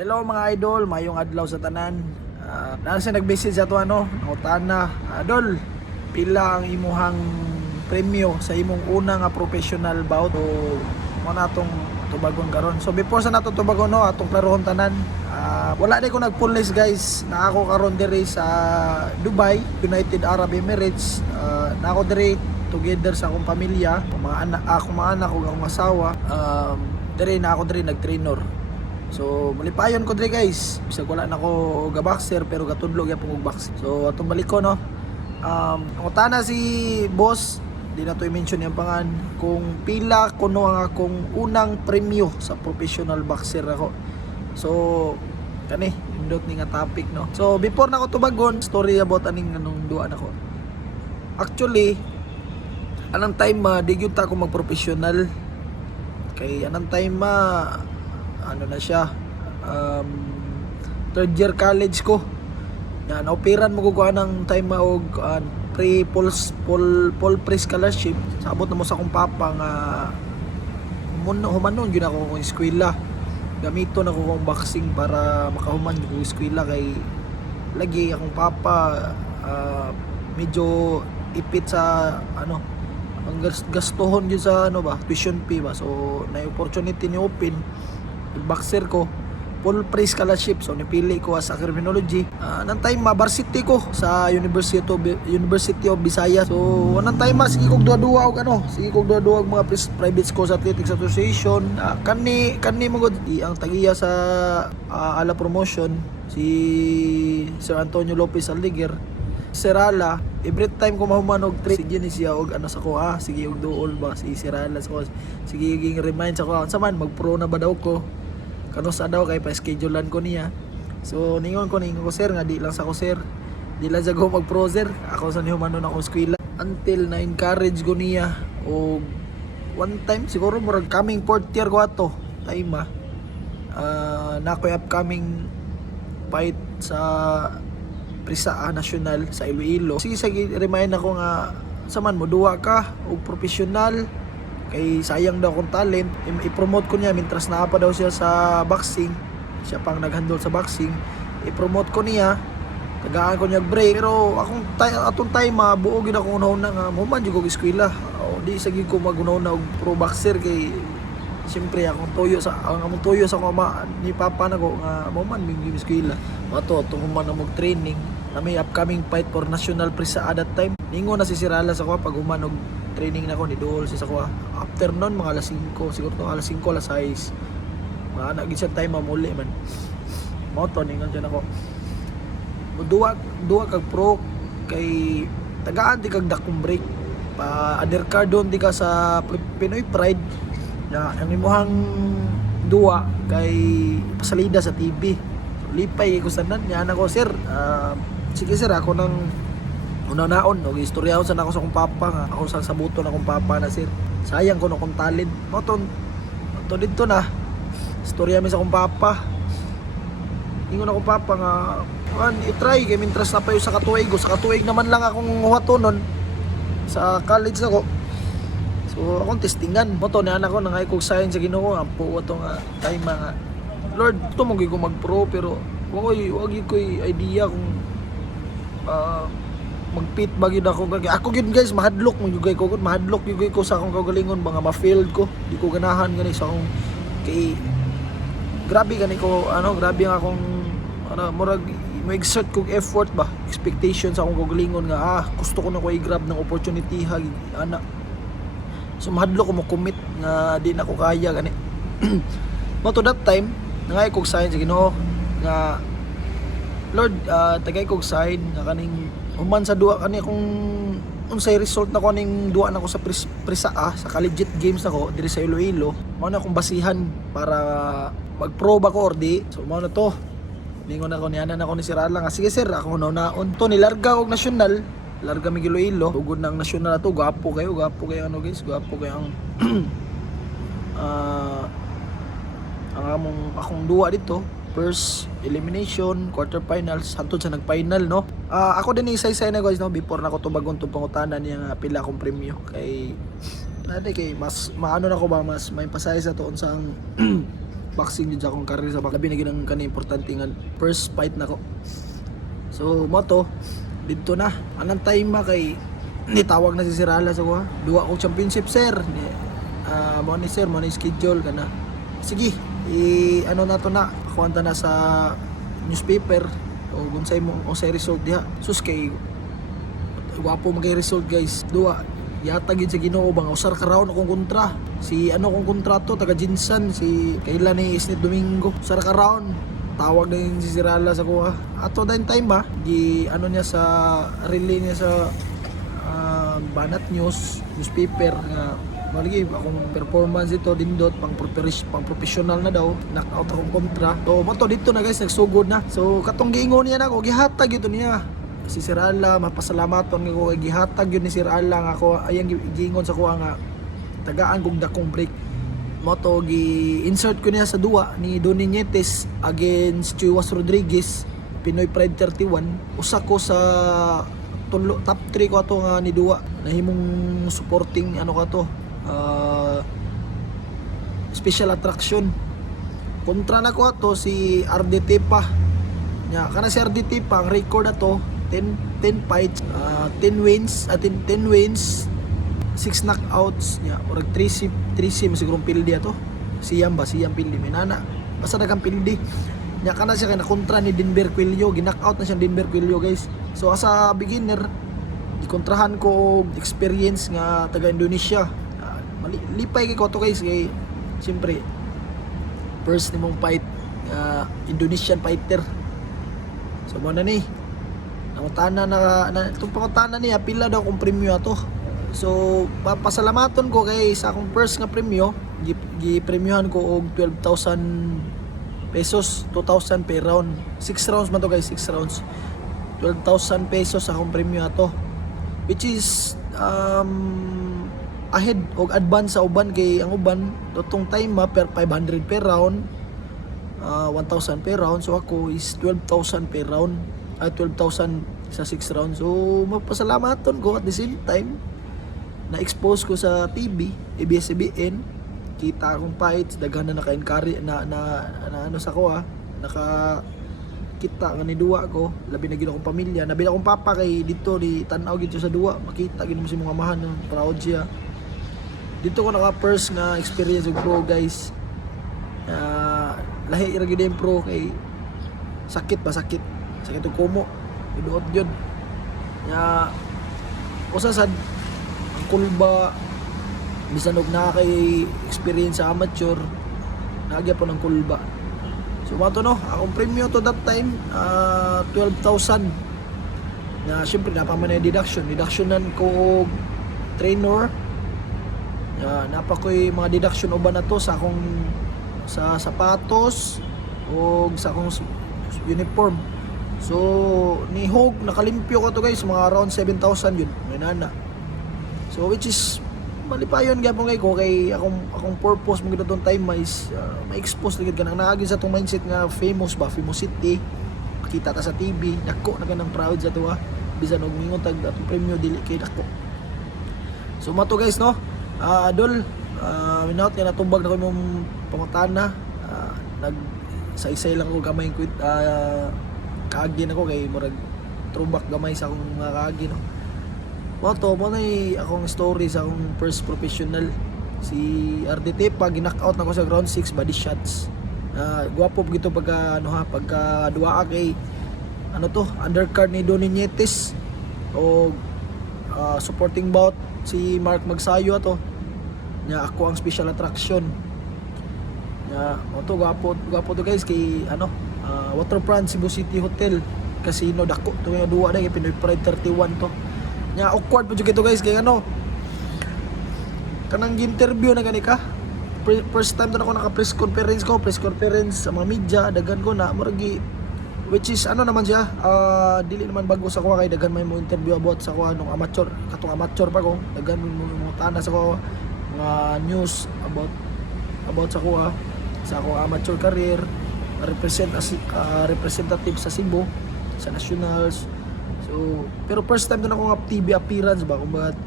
Hello mga idol, mayong adlaw sa tanan. Nasa nag-message sa to nangutana. Idol, pila ang imuhang premyo sa imong una nga professional bout o mo natong tubagon karon. So before sa nato tubagon atong klarohon tanan. Wala di ko nag-full list guys. Na ako karon diri sa Dubai, United Arab Emirates. Na ako diri together sa akong pamilya, akong mga anak ug akong asawa. Diri na ako diri nag-trainer. So malipayon ko dre guys. Bisag wala na ko ga-boxer pero gatudlo gyapon og boxer. So atong balik ko ang utana si boss, di na to i-mention yung pangan kung pila kuno ang akong unang premyo sa professional boxer ako. So kani indot ni nga topic no. So before na ko tubagon, story about aning anong duwa nako. Actually anang time di gyud ta ako mag-professional. Kay anang time ano na siya, third year college ko. Yan, operan mo ko ng time og full pre scholarship. Sabot na mo sa akong papa nga humanon gyud ako kung eskwela. Gamito na ko kong boxing para makahuman ko eskwela kay lagi akong papa medyo ipit sa ang gastuhon yun sa tuition fee ba. So na opportunity ni open boxer ko full pre scholarship, so nipili ko sa criminology. Nang time varsity ko sa University of Visayas. So anong time sige kog duwa-duwa og og mga private schools athletics association. Kani mo gud ang tagiya sa ala promotion si Sir Antonio Lopez Aldeguer. Serala, every time ko mahuman og trip sige ni siya og sa ko sige og duol ba si Serala so sige ging remind sa ko unsa man mag-pro na ba daw ko kano sa daw kay pa-schedulean ko niya. So ningon ko sir nga di lang sa ko sir, di lang sa go mag-pro sir, ako sa ni humanon akong eskwela until na encourage ko niya. Og one time siguro murag coming fourth year ko ato time na ko upcoming fight sa Prisa National sa Iloilo. Sige remind ako nga saman mo duwa ka o professional kay sayang daw akong talent. I-promote ko niya mintras naa pa daw siya sa boxing, siya pang naghandle sa boxing. I-promote ko niya, tagaan ko niya break. Pero atong time buo gid ako una nga mo man jud ko eskwela. Di sagid ko maguna og pro boxer kay siyempre akong tuyo sa mama ni papa nako nga mo man ming eskwela. Mato human na mag training na may upcoming fight for national prisa at that time. Ningo na si Sirala sa ko pag human og training na ko ni Dol sa ko afternoon mga alas 5 siguro to alas 5 alas 6 mga anak gid time mamuli man mo to ningon siya nako duwa kag pro kay tagaan di kag dakong break pa undercard don di ka sa Pinoy Pride na ang imuhang duwa kay pasalida sa TV. So, lipay ko sanan niya nako sir sige sir ako nang una-naon og istoryaon sa nako sa akong papa nga ako sa sabuton akong papa na sir sayang ko na akong talent mo to dito na istorya mi sa akong papa ingon akong papa nga i-try kay mintras na pa yung sa katuig naman lang akong huwatonon sa college ako. So akong testingan mo to ni anak ko nangay kog sign sa Ginoo ang puwa to nga time nga Lord to mo ko mag-pro pero wag ko idea kung magpit bagid ako gid guys mahadlok mo jugay ko sa akong kagalingon mga ma-failed ko di ko ganahan gani sa akong kay grabe gani ko grabe ang akong murag mag-exert kog effort ba expectation sa akong kagalingon nga gusto ko na ko i-grab ng opportunity so mahadlok ko mo commit nga di na ko kaya gani mo to that time nangay kog sign sa Ginoo nga Lord tagay kog sign nga kaning human sa duwa kani kung unsay result na ko ning duwa nako sa Prisa sa collegiate games nako diri sa Iloilo mao na akong basihan para mag-pro ba ko or di. So mao na to ningon ako niana na ako ni Sirala nga sige sir ako naon to nilarga og nasyonal larga mi Iloilo tugod ng nasyonal ato gwapo kayo guys gwapo kayo ang akong duwa dito first elimination, quarterfinals, hantod sa nagfinal no. Ako din isa-isa na guys no before na ko tubagon tong pangutanan niya nga pila akong premyo kay mas maano na ko ba mas may pasay sa tuon sa boxing jud sa akong career sa labi na gyud ang kanang importante nga first fight nako. So mo to dito na anang time ma kay nitawag na si Sir Alas ako ha. Duwa ko championship sir. Mo ni sir, mo ni schedule kana. Sige, ano na to na, kuwanta na sa newspaper o gunsay mo o sa result diha. Sus kay wapo magay result guys. Duwa yata gid sa Ginoo bang usar ka raon akong kontra. Si ano kong kontrato taga Jinsan si kailan ni Isnit Domingo. Usar ka raon. Tawag din si Sir Alas ako ha. Ato din time ba, gi ano niya sa relay niya sa Banat News, newspaper nga malagi akong performance dito dindot pang professional na daw knockout akong kontra. So mo to dito na guys nagsugod na. So katong giingon niya nako gihatag gyud niya. Si Sir Ala mapasalamaton ko kay gihatag gyud ni Sir Ala nga ako ayang giingon sa kuha nga tagaan kog dakong break. Mo to gi-insert ko niya sa duwa ni Donnie Nietes against Chuwas Rodriguez, Pinoy Pride 31. Usa ko sa top 3 ko ato nga ni duwa nahimong supporting ano ka to special attraction kontra na ko ato si RDT pa nya kana si RDT pa ang record ato 10 fights 10 wins 10 wins 6 knockouts nya orag 3 sim sigurong pildi ato siyam pildi minana basta dagang pildi nya kana siya kay na kontra ni Denver Quillo ginockout na siya Denver Quillo guys. So as a beginner ikontrahan ko experience nga taga Indonesia. Lipay kay ko to guys kay siyempre first nimong fight Indonesian fighter. So mo na ni nangutana na itong pangutana niya pila daw kong premyo ato. So papasalamaton ko kay sa akong first nga premyo gi-premyohan ko og 12,000 pesos, 2,000 per round. 6 rounds man to guys, 6 rounds. 12,000 pesos akong premyo ato. Which is ahead og advance sa uban kay ang uban totong time per 500 per round, 1,000 per round. So ako is 12,000 per round, 12,000 sa 6 rounds. So mapasalamaton ko at the same time na-expose ko sa TV, ABS-CBN. Kita akong fights, daghan na naka-encourage na ano sa ko naka kita nga ni duwa ko, labi na gid akong pamilya, labi na akong papa kay dito di tan-aw gid sa duwa, makita gid mo si mga amahan, proud siya. Dito ko naka first nga experience og pro guys. Lahi ra gid pro kay sakit og kumo, iduot jud. Nya usa sad ang kulba bisan og na kay experience sa amateur, nagya po ng kulba. So mato no, akong premyo to that time 12,000. Na syempre napaman na deductionan ko og trainer. Napa ko'y mga deduction uban na to sa akong sa sapatos o sa akong uniform. So ni Hog nakalimpyo ko to guys, mga around 7,000 yun, may nana. So which is malipayon gyapon kay akong purpose mo gid atong time is ma-expose ligid kanang naagi sa atong mindset nga famous city makita ta sa TV dako na kanang proud sa tuwa bisan og mingon tag atong premyo dili kay dako. So mato guys no, adol minaut nga natumbag na ko imong pangutana, nag saysay lang ko gamay ko kaagi na ko kay murag trumbak gamay sa akong mga kaagi no. Moto mo na akong story sa akong first professional si RDT pag knock-out na ko sa round 6 body shots. Guwapo gito pagka pagka duwa kay ano to undercard ni Donnie Nietes o supporting bout si Mark Magsayo ato. Nya ako ang special attraction. Nya moto guwapo to guys kay Waterfront Cebu City Hotel Casino dako to yung duwa na kay Pinoy Pride 31 to. Nya awkward po jud guys kay kanang interview na gani ka first time to na ko naka press conference sa mga media daghan ko na muragi which is naman siya dili naman bago sa ko kay daghan may mo interview about sa ko nung amateur katong amateur pa ko daghan mo tana sa ko mga news about sa ko sa akong amateur career representative sa Cebu sa nationals. So, pero first time na ako nga TV appearance ba kung bakit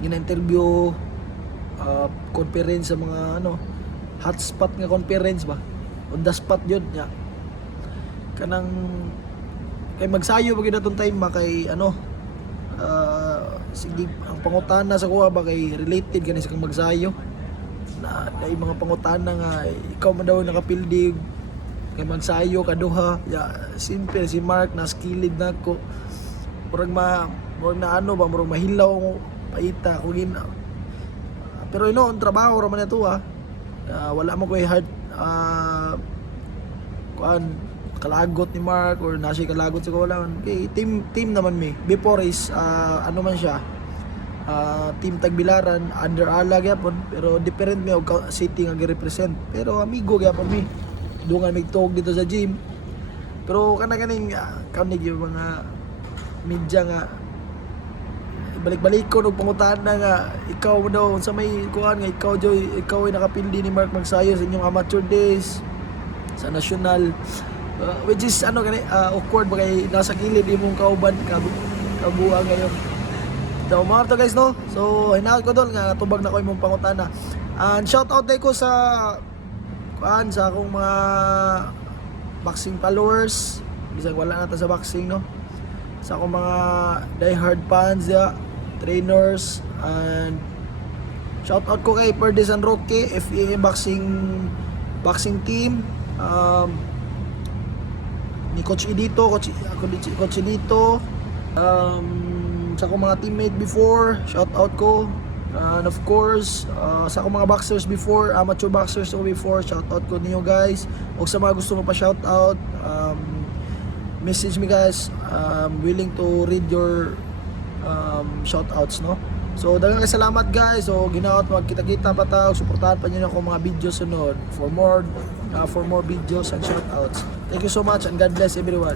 gina-interview conference sa mga hotspot nga conference ba. On the spot yun nya. Kanang kay magsayo ba gid atong time ba kay ano sige ang pangutana sa kuha ba kay related gani sa kang magsayo na yung mga pangutana nga ikaw man daw nakapildig kay magsayo kaduha simple si Mark na skilled nako murag na ano ba murag mahilaw mo paita ko gina pero ino ang trabaho ra man ito wala mo koy hard kuan kalagot ni Mark or nasi kalagot sa kawalan kay team naman mi before is ano man siya team Tagbilaran under ala gyapon pero different mi og city nga gi-represent pero amigo gyapon mi dungan mig tog dito sa gym pero kaning kanig yung mga media nga balik-balik ko og pangutana nga ikaw daw sa may kuan nga ikaw ay nakapildi ni Mark Magsayo sa inyong amateur days sa national which is ano gani awkward ba kay nasa kilid imong kauban kabuang ngayon. So mga to guys no. So hinaot ko doon nga tubag na ko imong pangutana. And shout out day ko sa akong mga boxing followers. Bisag wala na ta sa boxing no. Sa akong mga diehard fans trainers and shout out ko kay Perdes and Roque FEM boxing team. Ni Coach Edito, Coach Edito, sa akong mga teammate before, shout out ko. And of course, sa akong mga boxers before, amateur boxers ko before, shout out ko niyo guys. O sa mga gusto mo pa shout out, message me guys. I'm willing to read your shout outs no. So daghang salamat guys. So ginaot magkita-kita pa ta, suportahan pa niyo ako mga video sunod for more videos and shout outs. Thank you so much and God bless everyone.